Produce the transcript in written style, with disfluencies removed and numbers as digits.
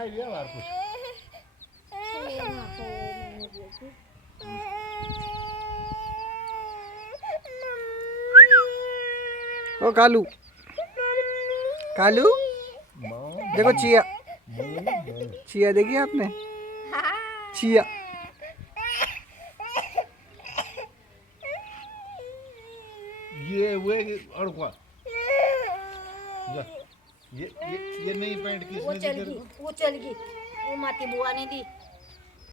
खाए लिया बार कुछ। ओ कालू, कालू देखो चिया, चिया देखी आपने? चिया ये और क्या? ये नहीं पैंट वो किसने दी चल तेरे गई, को? वो चल गई, वो माती बुआ ने दी।